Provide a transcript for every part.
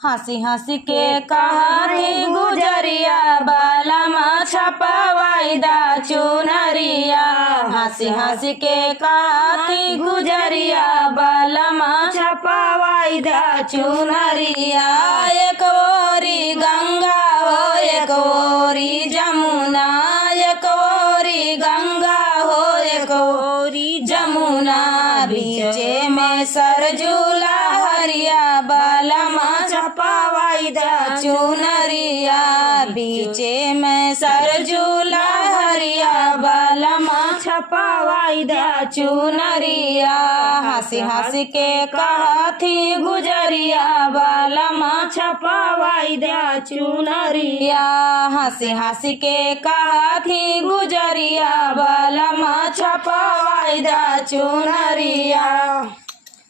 हंसी हंसी के कहानी गुजरिया बालमा छपवाईदा चुनरिया। हंसी हंसी के कहानी गुजरिया बालमा छपवाईदा चुनरिया। एक ओरी गंगा हो एक ओरी जमुना, एक ओरी गंगा हो एक ओरी जमुना। बीचे में सरजूला हरिया बालमा छपवाईदा चुनरिया। बीचे में सरजूला हरिया बालमा छपवाईदा चुनरिया। हंसी हंसी के कहाथी गुजरिया बालमा छपवाईदा चुनरिया। हंसी हंसी के कहाथी गुजरिया बालमा छपवाईदा चुनरिया।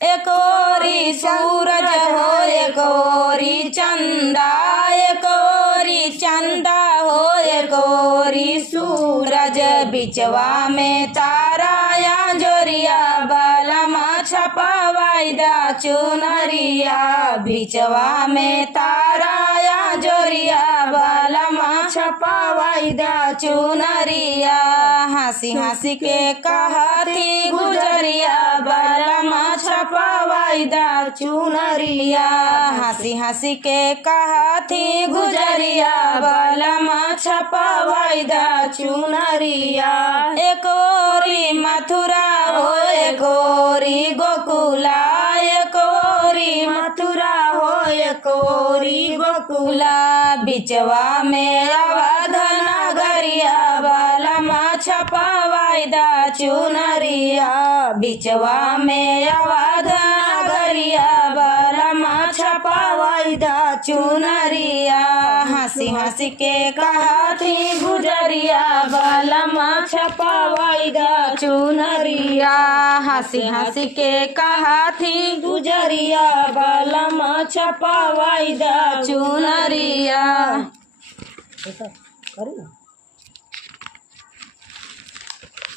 एक ओरी सूरज हो एक ओरी चंदा, एक ओरी चंदा हो एक ओरी सूरज। बिचवा में तारा या जोरिया बालमा छपवाईदा चुनरिया। बिचवा में तारा या जोरिया बालमा छपवाईदा चुनरिया। हंसी हंसी के कहाथी गुजरिया बालमा छपवाईदा चुनरिया। हंसी हंसी के कहाथी गुजरिया बालमा छपवाईदा चुनरिया। एक ओरी मथुरा हो एक ओरी गोकुला, एक ओरी मथुरा हो एक ओरी गोकुला। बिचवा में अवध नगरिया बालमा छपवाईदा चुनरिया। बिचवा में अवध नगरिया बालमा छपवाईदा चुनरिया। हंसी हंसी के कहाथी गुजरिया बालमा छपवाईदा चुनरिया। हंसी हंसी के कहाथी गुजरिया बालमा छपवाईदा चुनरिया।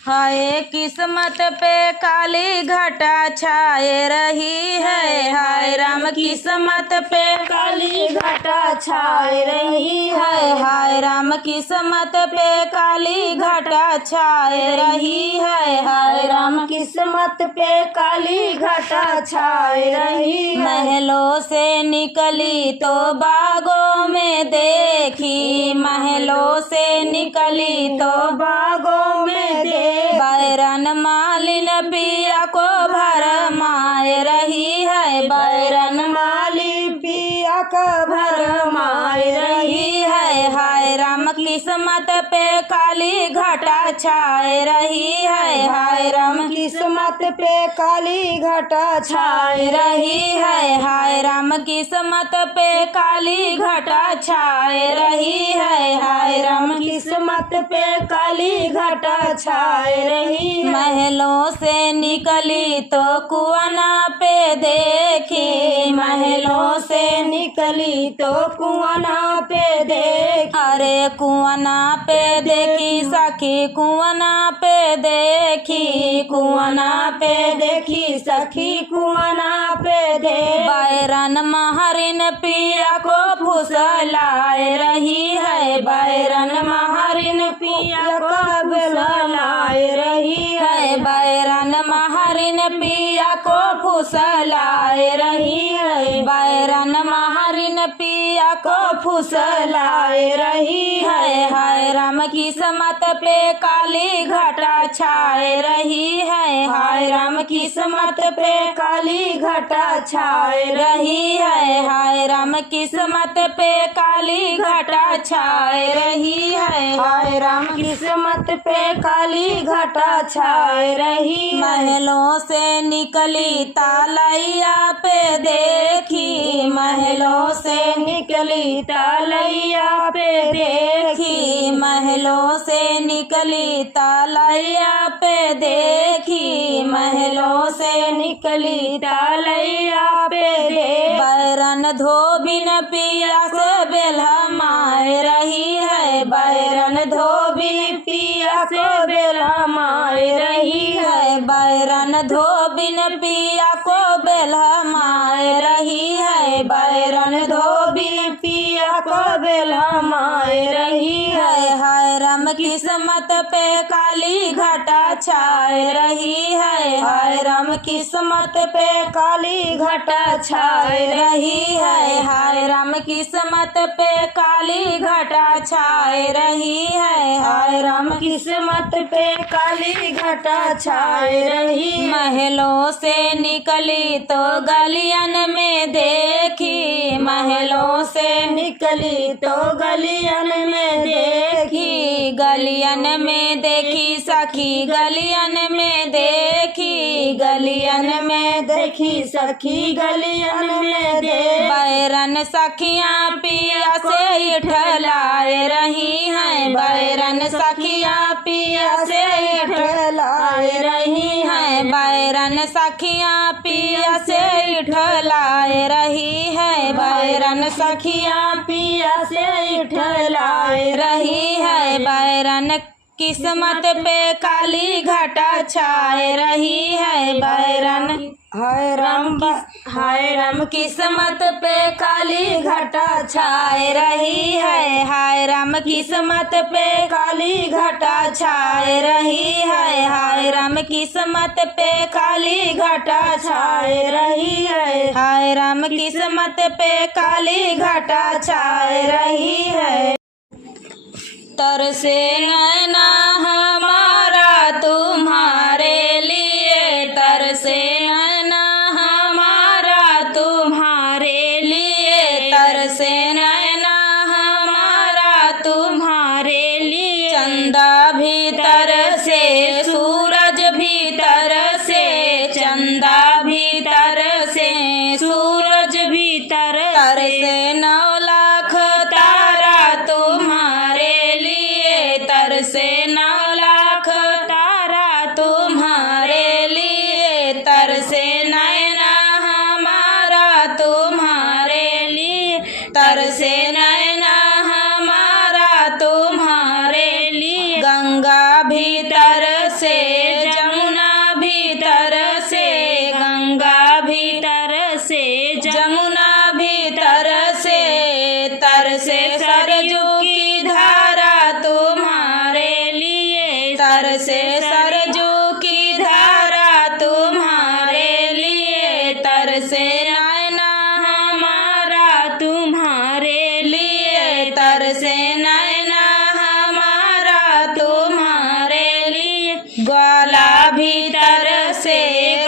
हाय किस्मत पे काली घटा छाए रही है। हाय राम किस्मत पे काली घटा छाए रही है। हाय राम किस्मत पे काली घटा छाए रही है। हाय राम किस्मत पे काली घटा छाए रही। महलों से निकली तो बागों में देखी, महलों से निकली तो बागों में देखी। बैरन मालिन पिया को भरमाए रही है। बैरन मालिन पिया को भरमाए रही है। हाय राम किस्मत पे काली घटा छाए रही है। हाय राम किस्मत पे काली घटा छाए रही है। हाय राम किस्मत पे काली घटा छाए रही है। हाय राम किस्मत पे काली घटा छाए रही। महलों से निकली तो कुआना पे देखी, महलों से निकली तो कुआना पे देखी। अरे कुआना पे देखी सखी कुआना पे देखी, कुआना पे देखी सखी कुआना पे देखी। बैरन महरिन पिया को फुसलाए रही है। बैरन महरिन पिया को फुसलाए रही है। बैरन महरिन पिया को फुसलाए रही है। बैरन महरिन पिया को फुसलाए रही है। हाय राम किस्मत पे काली घटा छाए रही है। हाय राम किस्मत पे काली घटा छाए रही है। हाय राम किस्मत पे काली घटा छाए रही है। हाय राम किस्मत पे काली घटा छाए रही। महलों से निकली तालैया पे देखी, महलों से निकली तालैया पे देखी। महलों से निकली तालैया पे देखी, महलों से निकली तालैया पे देखी। बैरन धोबिन पिया से बेलहमाए रही है। बैरन धोबिन पिया से बेलहमाए रही है। बैरन धोबिन पिया को बेलहमाए रही है। बैरन धो लहमाए रही है। हाय राम किस्मत पे काली घटा छाए रही है। हाय राम किस्मत पे काली घटा छाए रही है। हाय राम किस्मत पे काली घटा छाए रही है। हाय राम किस्मत पे काली घटा छाए रही। महलों से निकली तो गलियन में देखी, महलों से निकली तो गलियन में देखी, गलियन में देखी सखी, गलियन में देखी, गलियन में देखी सखी, गलियन में देखी। बैरन सखियाँ पिया से इठलाए रही हैं, बैरन सखियाँ पिया से इठलाए रही हैं, बैरन सखियाँ पिया से इठलाए रही है। बैरन सखियाँ पिया से इठलाए रही है। बैरन किस्मत पे काली घटा छाए रही है। बैरन हाय राम किस्मत पे काली घटा छाए रही है। हाय राम किस्मत पे काली घटा छाए रही है। हाय राम किस्मत पे काली घटा छाए रही है। हाय राम किस्मत पे काली घटा छाए रही है। तरसे नैना हमारा तुम्हारे लिए, तरसे नैना हमारा तुम्हारे लिए, तरसे नैना हमारा तुम्हारे लिए। चंदा भीतर से सूरज भीतर से, चंदा भीतर से सूरज भीतर से 9 लाख तारा तुम्हारे लिए, तरसे 9 लाख तारा तुम्हारे लिए। तरसे नैना हमारा तुम्हारे लिए, तरसे नैना हमारा तुम्हारे लिए। गंगा भीतर से जमुना भीतर से, गंगा भीतर से जमुना भीतर से, तरसे सरजू की धारा तुम्हारे लिए, तरसे सरजू की धारा तुम्हारे लिए। तरसे नैना हमारा तुम्हारे लिए, तरसे नैना हमारा तुम्हारे लिए। ग्वाला भीतर से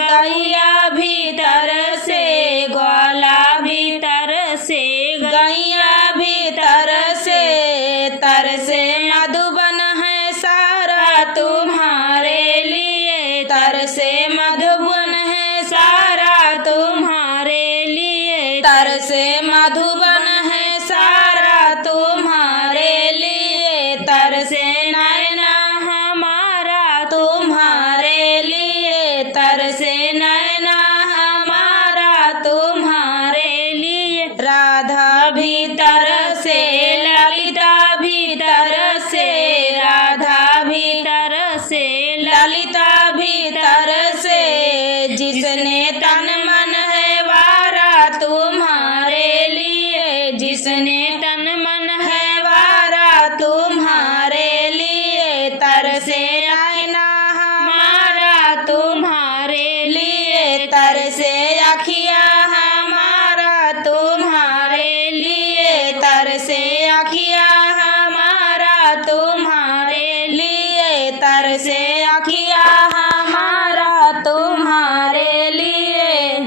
गैया भीतर से, ग्वाला भीतर से गैया भीतर से, तरसे मधुबन है सारा तुम्हारे लिए, तरसे मधुबन है सारा तुम्हारे लिए। तरसे मधुबन है सारा तुम्हारे लिए। तरसे नैना हमारा तुम्हारे लिए, तरसे नैना हमारा तुम्हारे लिए। राधा भीतर से ललिता भीतर से, राधा भीतर से ललिता भीतर से, जिसने तन मन है वारा तुम्हारे लिए, जिसने तन मन है वारा तुम्हारे लिए। तरसे नैना हमारा तुम्हारे लिए, तरसे अखिया हमारा तुम्हारे लिए, तरसे अखिया हमारा तुम्हारे लिए, तरसे अखिया हमारा तुम्हारे लिए।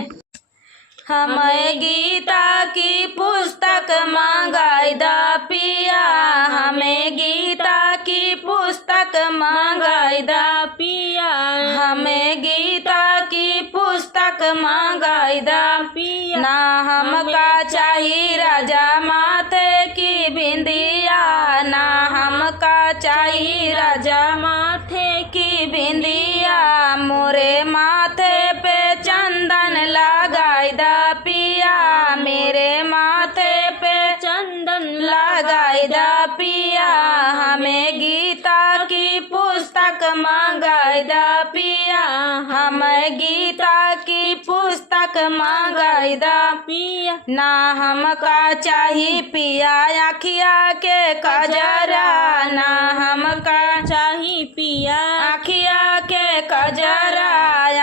हमें गीता की पुस्तक मंगाई दा पिया, हमें गीता की पुस्तक मंगाई दा पिया, हमें गीता की पुस्तक मंगाई दा पिया। ना हमका चाहिए राजा माथे की बिंदिया, ना हमका चाहिए राजा माथे की बिंदिया। मोरे माथे पे चंदन लगाई दा पिया, मेरे माथे पे चंदन लगाई दा पिया। हमें गीता की पुस्तक मंगाई दा पिया, हमें गीता की पुस्तक मंगाई दा पिया। पिया, ना हमका चाही पिया आखिया के कजरा, ना हमका चाही पिया, आखिया के कजरा,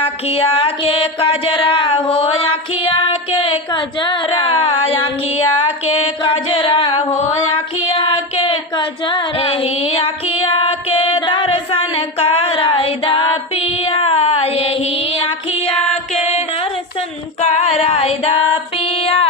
आखिया के कजरा हो आखिया के कजरा, आखिया के कजरा हो आखिया के कजरा, यही आखिया के दर्शन कराइदा पिया, यही आखिया के दर्शन कराइदा पिया,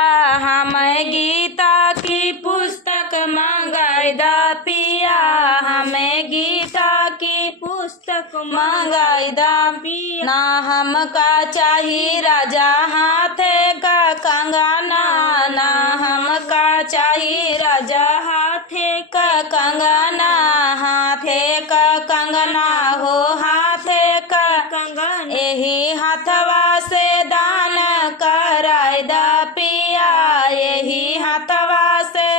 हमें गीता की पुस्तक मंगाइदा पिया, हमें गीता की पुस्तक मंगाइदा पिया, ना हमका चाही राजा हाथे का कंगना, ना हमका चाही राजा हाथे का कंगना, हाथे का कंगना हो हाथे का कंगन, यही हाथवा से दान कराइदा पिया, यही हाथवा से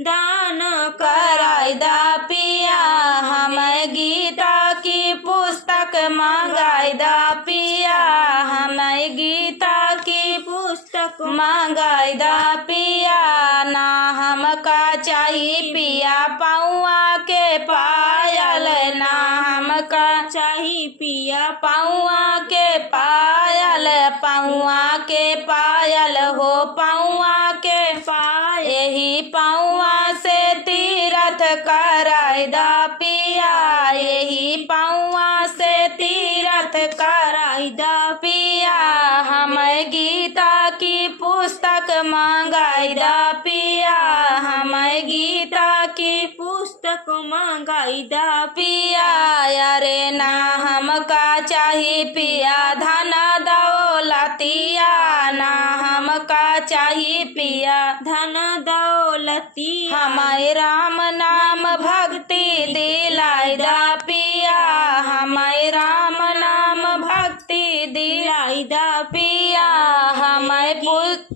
दान कराइदा पिया, हमें गीता की पुस्तक मंगाइदा पिया, हमें गीता की पुस्तक मंगाइदा पिया, ना हमका चाही पिया पौआ के पायल, ना हमका चाही पिया, पौआ के पायल, पौआ के पायल हो पौआ के पायल, यही पौआ से तीरथ कराइदा पिया, यही पौआ से तीरथ कराइदा पिया, हमें गीता की पुस्तक मंगाइदा पिया, हमें गीता की पुस्तक मंगाइदा पिया, अरे ना हमका चाही पिया धन दौलतिया, ना हमका चाही पिया धन दौलतिया, हमारे राम नाम भक्ति दिलाइदा पिया, हमारे राम नाम भक्ति दिलाइदा पिया,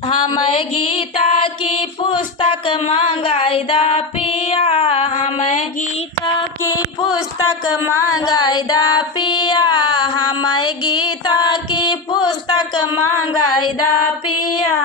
हमें गीता की पुस्तक मंगाइदा पिया, हमें गीता की पुस्तक मंगाइदा पिया, हमें गीता की पुस्तक मंगाइदा पिया,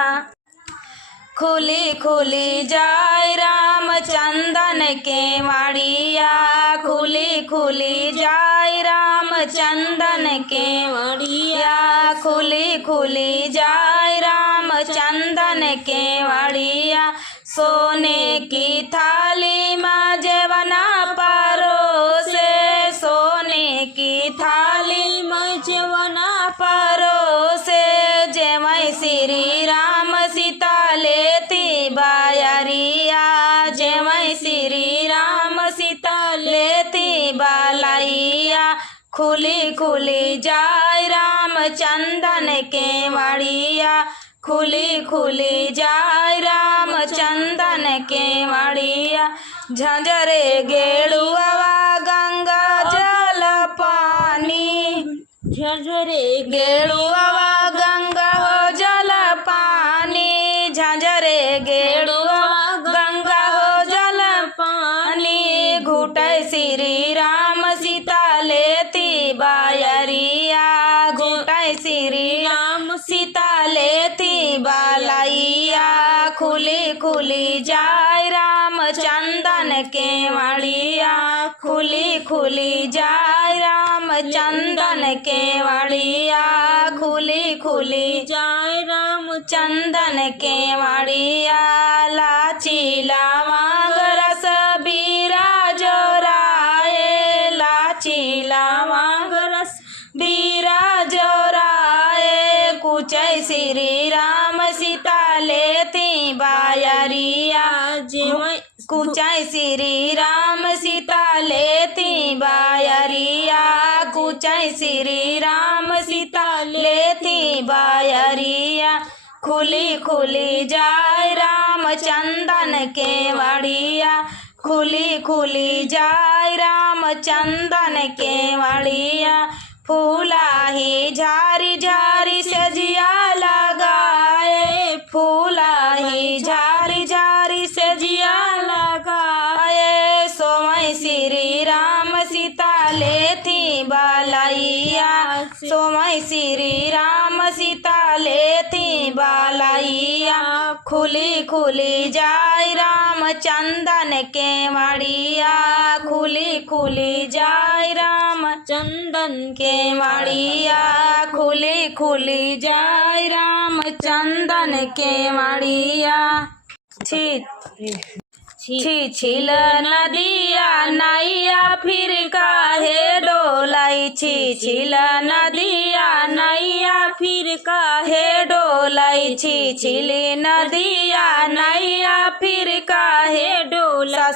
खुली खुली जाय रामचंदन के वाड़िया, खुली खुली जाय रामचंदन के वाड़िया, खुली खुली जाय रामचंदन के वाड़िया, सोने की थाली में जेवना परोसे, सोने की थाली में जेवना परोसे, जेवै श्री राम सीता लेती बायरिया, जेवै श्री राम सीता लेती बालैया, खुली खुली जाय रामचंदन के वाड़िया, खुली खुली जाय रामचंदन के वाड़िया, झंझरे गेड़ुआ गंगा जल पानी, झंझरे गेड़ुआ गंगा हो जल पानी, झंझरे गेड़ुआ गंगा हो जल पानी, घुटै श्री राम सीता लेती बायरिया, घुटै श्री राम सीता लेती बालैया, खुली खुली जाय रामचंदन के वाड़िया, खुली खुली जाय रामचंदन के वाड़िया, खुली खुली जाय रामचंदन के वाड़िया, लाची लवंग रस बीरा जोराए, लाची लवंग रस बीरा जोराए, कुचै श्री राम सीता लेती बायरिया, जेवै कुचै श्री राम सीता लेती बायरिया, कुचै श्री राम सीता लेती बायरिया, खुली खुली जाय रामचंदन के वाड़िया, खुली खुली जाय रामचंदन के वाड़िया, फूला ही झारी झारी सजिया लगाए, फूला ही झारी झारी सजिया लगाए, सोमय श्री राम सीता लेती बालैया, सोमय श्री राम सीता लेती बालैया, खुली खुली जाय रामचंदन के मड़िया, खुली खुली जाय चंदन के मड़िया, खुली खुली जाय रामचंदन के मड़िया। छिल नदिया नैया फिर काहे डोलाई, छिल नदिया नैया फिर का हे डोलाई, छिली नदिया नैया फिर काहे डोला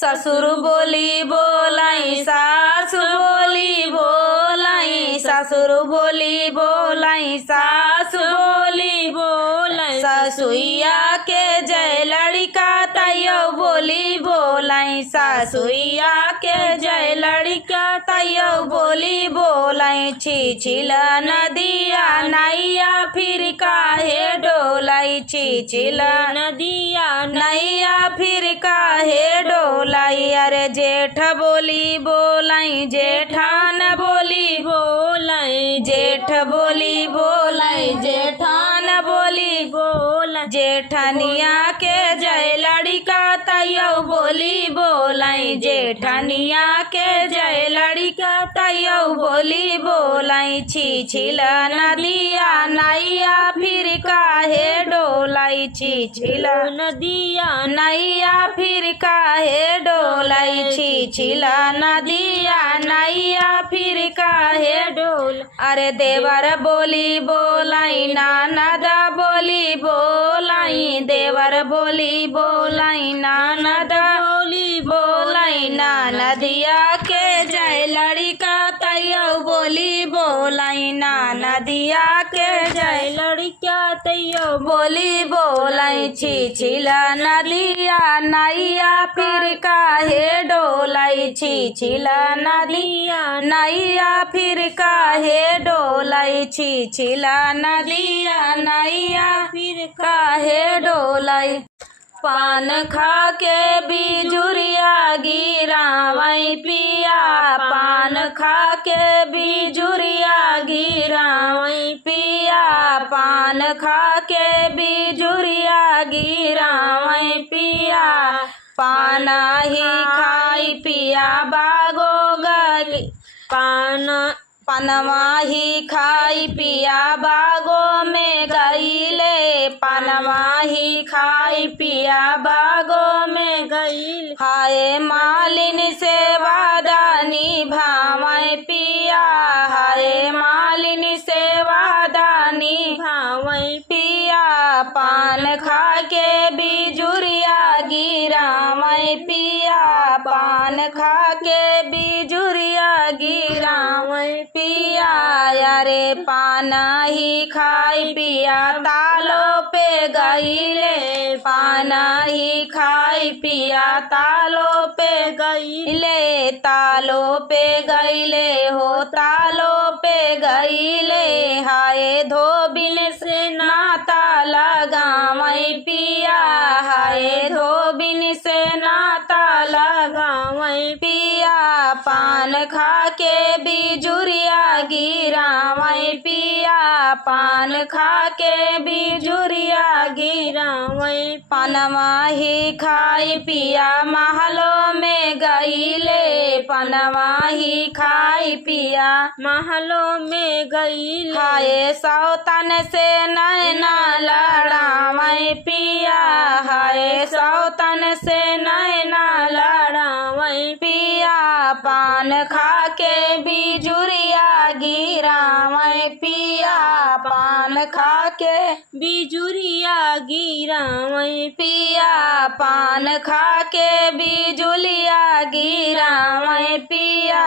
ससुर बोली बोलाई, सासु बोली बोलाई, ससुर बोली बोलाई, सासु बोली बोलाई ससुइया के जय लड़का तैयो बोली बोलाई, ससुइया के जय लड़का तैयो बोली बोलाई। छिल नदिया नैया फिर काहे डोलाई, छिल नदिया नैया फिर काहे डोलाई। अरे जेठ बोली बोलाई, जेठान बोली बोलाई जेठ बोली बोलाई, जेठान बोली बोला जेठनिया के जय लड़का तैयो बोली बोलाई, जेठनिया के जय लड़का तैयो बोली बोलाई। छिल नदिया नैया फिर काहे डोलाई, छिल नदिया नैया फिर काहे डोलाई, छिल नदिया नैया फिर काहे डोल अरे देवर बोली बोलाई, ननद बोली बोलाई, देवर बोली बोलाई, ननद बोली बोलाई, नदिया के जय लड़का तैयो बोली बोलाई, नदिया के जय लड़का तैयो बोली बोलाई। छिल नदिया नैया फिर काहे डोलाई, छिल नदिया नैया फिर काहे डोलाई, छिल नदिया नैया फिर काहे डोलाई। पान खा के बिजुरिया गिरावई पिया, पान खा के बिजुरिया गिरावई पिया, पान खा के बिजुरिया गिरावई पिया, पाना ही खाई पिया बागो गली, पनवा ही खाई पिया बागो में गईले, पनवा ही खाई पिया बागो में गईल हाय मालिन से वादा निभावै पिया, हाय मालिन से वादा भावई पिया, पान खा के बिजुरिया गिरावै पिया, पान खा के बिजुरिया गिरावै पिया। अरे पाना ही खाई पिया तालो पे गईले, पाना ही खाई पिया तालो पे गईले, तालो पे गईले हो तालो पे गईले, हाय धोबिन से नाता लगावै पिया, हाय धोबिन से नाता लगावै पिया, पान खा के बिजुरिया गिरावै पिया, पान खा के बिजुरिया गिरावै पनवा ही खाई पिया महलों में गईले, पनवा ही खाई पिया महलों में गईल हाय सौतन से नैना लड़ावै पिया, हाय सौतन से नैना लड़ावै पिया, पान खा के बिजुरिया गिरावै पिया, पान खा के बिजुरिया गिरावै पिया, पान खा के बिजुलिया गिरावै पिया।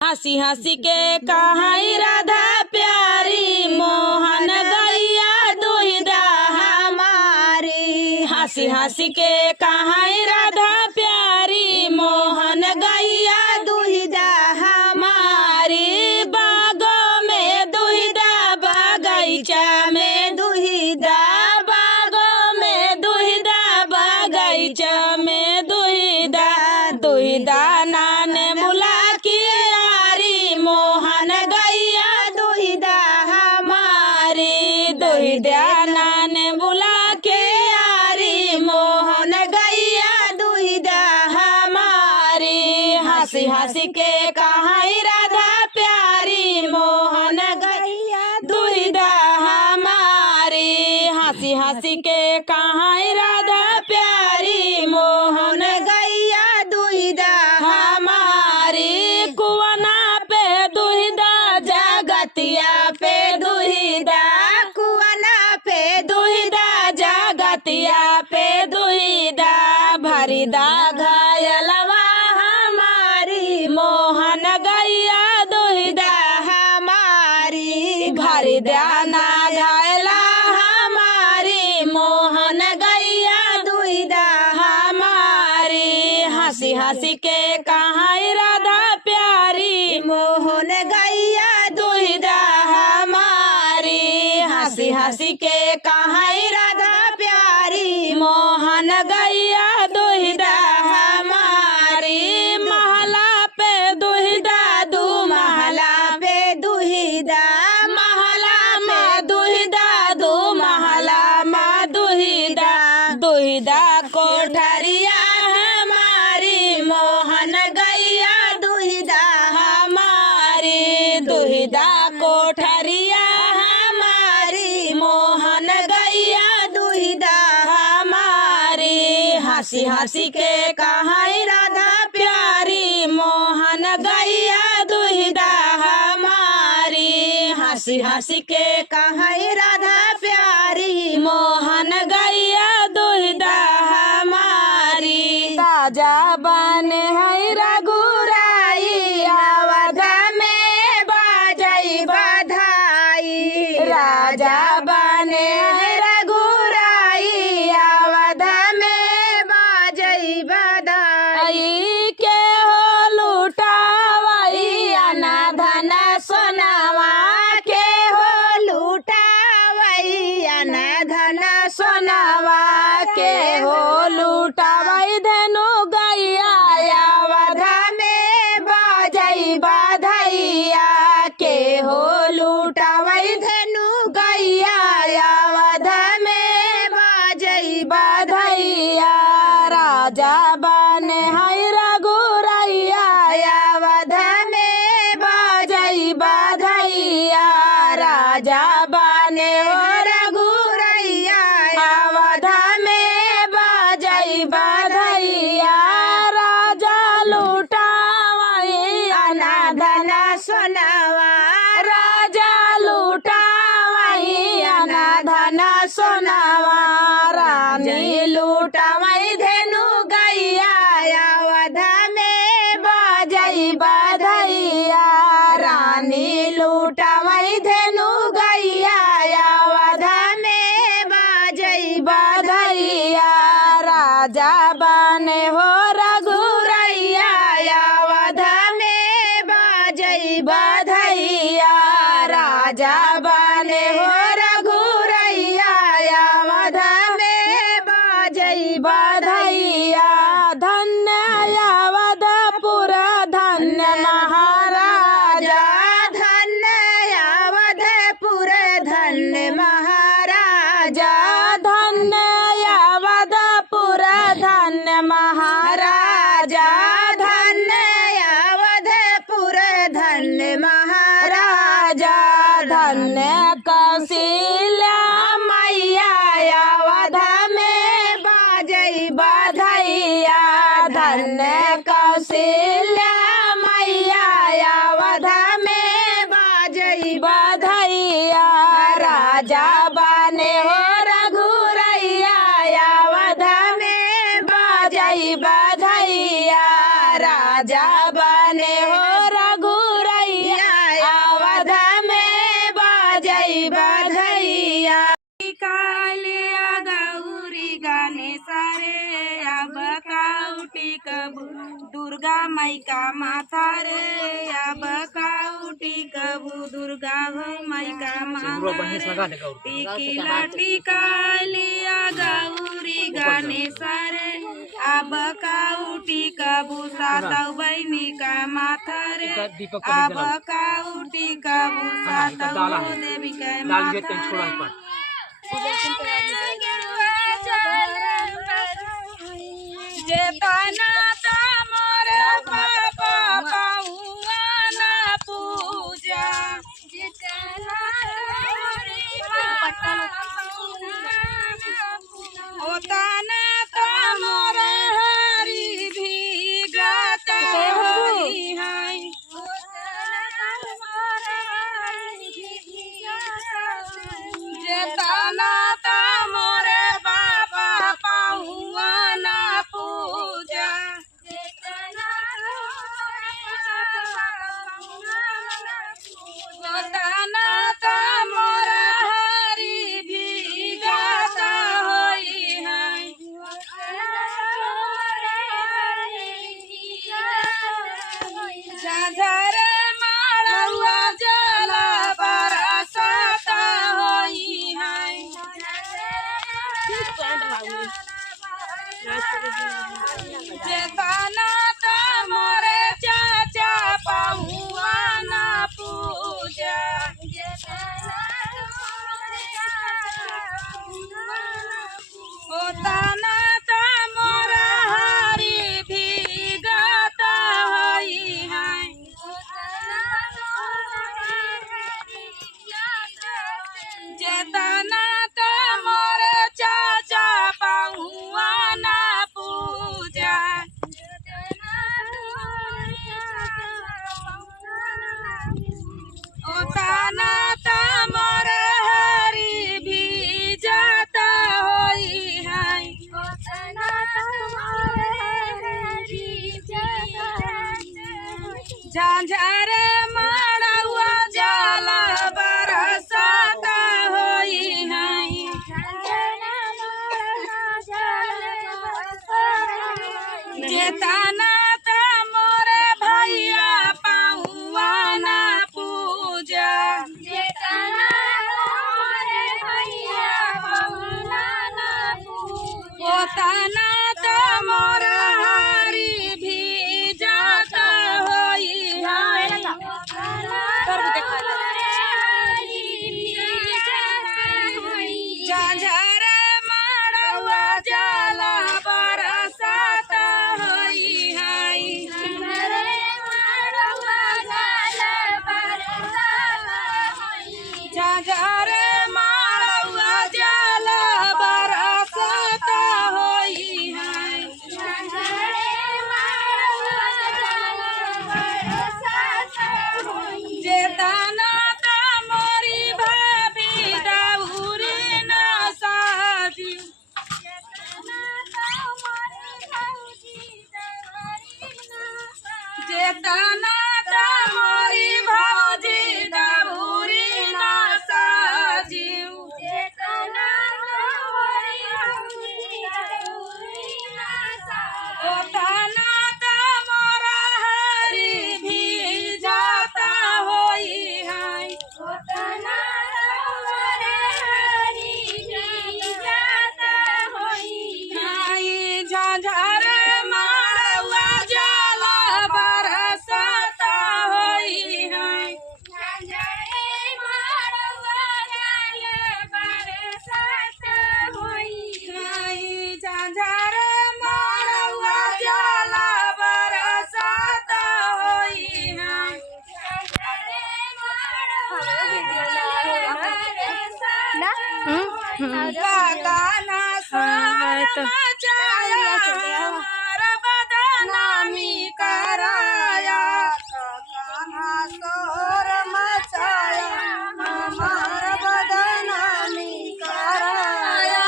हंसी हंसी के कहाई राधा प्यारी, मोहन गैया दुहिदा हमारी, हंसी हंसी के कहाई राधा प्यारी, मोहन गैया दुहिदा हमारी, बागों में दुहिदा बगैचा में दुहिदा, बागों में दुहिदा बगैचा में दुहिदा, दुहिदा नाने बुला के यारी, मोहन गैया दुहिदा हमारी, दुहिदा नाने बुला के कहाई राधा प्यारी मोहन गैया दुहिदा हमारी। हंसी हंसी के कहाई राधा प्यारी मोहन गैया दुहिदा हमारी। कुआना पे दुहिदा जगतिया पे दुहिदा कुआना पे दुहिदा जगतिया पे दुहिदा भरिदा घायलवा हमारी मोहन गैया दुहिदा हमारी। भरिदा ना घायला हमारी मोहन गैया दुहिदा हमारी। हंसी हंसी के कहाई राधा प्यारी मोहन गैया दुहिदा हमारी। हंसी हंसी के कहाई राधा प्यारी मोहन गैया दुहिदा हमारी। महला पे दुहिदा दू महला पे दुहिदा महला में दुहिदा दू महला में दुहिदा दुहिदा कोठरिया हमारी मोहन गैया दुहिदा हमारी। दुहिदा कोठरिया हमारी मोहन गैया दुहिदा हमारी। हंसी हंसी के कहाई राधा प्यारी मोहन गैया दुहिदा हमारी। हंसी हंसी के कहाई राधा प्यारी मोहन गैया दुहिदा हमारी। राजा बने है रघुराई अवध में बाजई बधाई। राजा बने है रघुराई अवध में बाजई बधाई। के हो लुटावई अनाधन सोनावा के हो लुटावई अनाधन सोनावा के हो लुटावई धनु गैया अवध में बाजई बधैया। के हो लुटावई धनु गैया अवध में बाजई बधैया। राजा बने है रघुरैया अवध में बाजई बधैया। राजा बने हो रघुरैया अवध में बाजई बधैया। राजा लुटावई अनाधन सोनावा राजा लुटावई अनाधन सोनावा। रानी लुटावई धेनु गैया अवध में बाजई बधैया। रानी लुटावई धेनु गैया अवध में बाजई बधैया। राजा बने हो रघुरैया अवध में बाजई बधैया। राजा बने हो रघुरैया अवध में बाजई बधैया। धन्य अवधपुर धन्य महाराजा धन्य अवधपुर धन्य महाराजा। धन्य अवधपुर धन्य महाराजा धन्य अवधपुर धन्य महाराजा। धन्य कौशल्या मैया अवध में बाजई बधैया। धन्य कौशल्या मैया अवध में बाजई बधैया। राजा बने हो रघुरैया अवध में बाजई बधैया। राजा बने हो रघुरैया अवध में बाजई बधैया। कालिया गौरी गाने सारे अब काउटी कबू दुर्गा माई का माथा रे। अब काउटी कबू दुर्गा हो माई का माथा टिकिला टिकालिया गौरी गाने सारे अब काउटी कबू सातव बहनी का माथा रे। अब काउटी कबू सातव देवी का माथा जेतना मोर पापा जेताना तो मोरे चाचा पहुआ ना पूजा होताना तो मोरा हरी भी गाता होई है जेताना तो मोरे चाचा पहुआ ना पूजा होताना तो मोरे हरी भी जाता होई है झांझर माड़ुआ जाला बरसाता होई है जेताना तो मोरे भैया पहुआ ना पूजा होताना तो मोर हरी भी जाता होई है झांझर माड़ुआ जाला बरसाता होई है झांझर माड़ुआ जाला बरसाता होई है जेताना तो मोरी भाभी दौरी ना साजी जेताना तो मोरी भौजी दौरी ना साजी होताना तो मोरा हरी भी जाता होई है आई झांझर माड़ुआ जाला बरसाता होई है आई झांझर माड़ुआ जाला बरसाता होई है गाना मचाया हमारा बदनामी कराया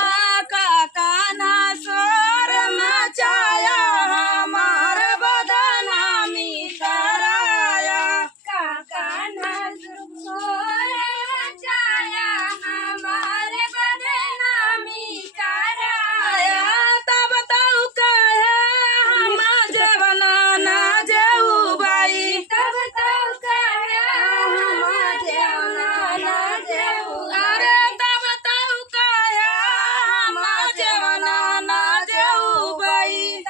गाना शोर मचाया हमारा बदनामी कराया गाना शोर मचाया हमारा बदनामी कराया तब तऊ कहे हम जवना ना जेऊ बाई अरे तब तऊ कहे हम जवना ना जेऊ बाई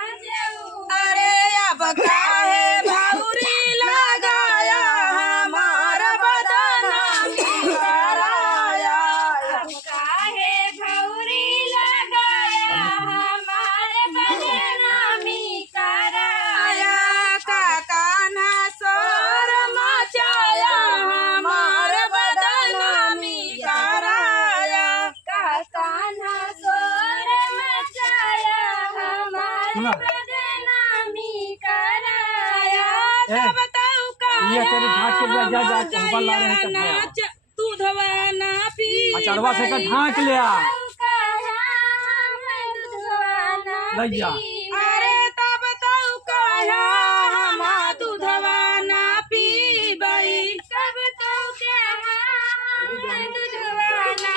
अरे अब काहे भौरी लगाया हमारा बदनामी कराया आया काना शोर मचाया हमारा बदनामी कराया तब तऊ ये तेरी ढाक के ले जा जा ऊपर ला रहे हैं तब नाच दूधवा ना पी अचरवा से का ढाक लिया लैया अरे तब तऊ कहा हम दूधवा ना पीबई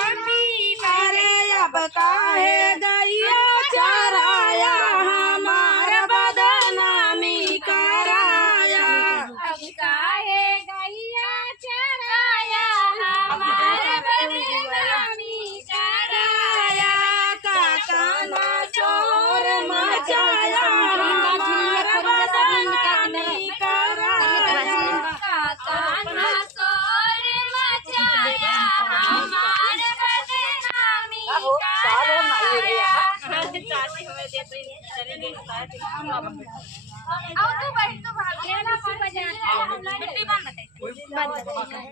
अरे अब काहे गैया चराया हमारा बदनामी कराया अब काहे गैया चराया हमारा आओ तू बैठ तो भाग लेना, मिट्टी बांध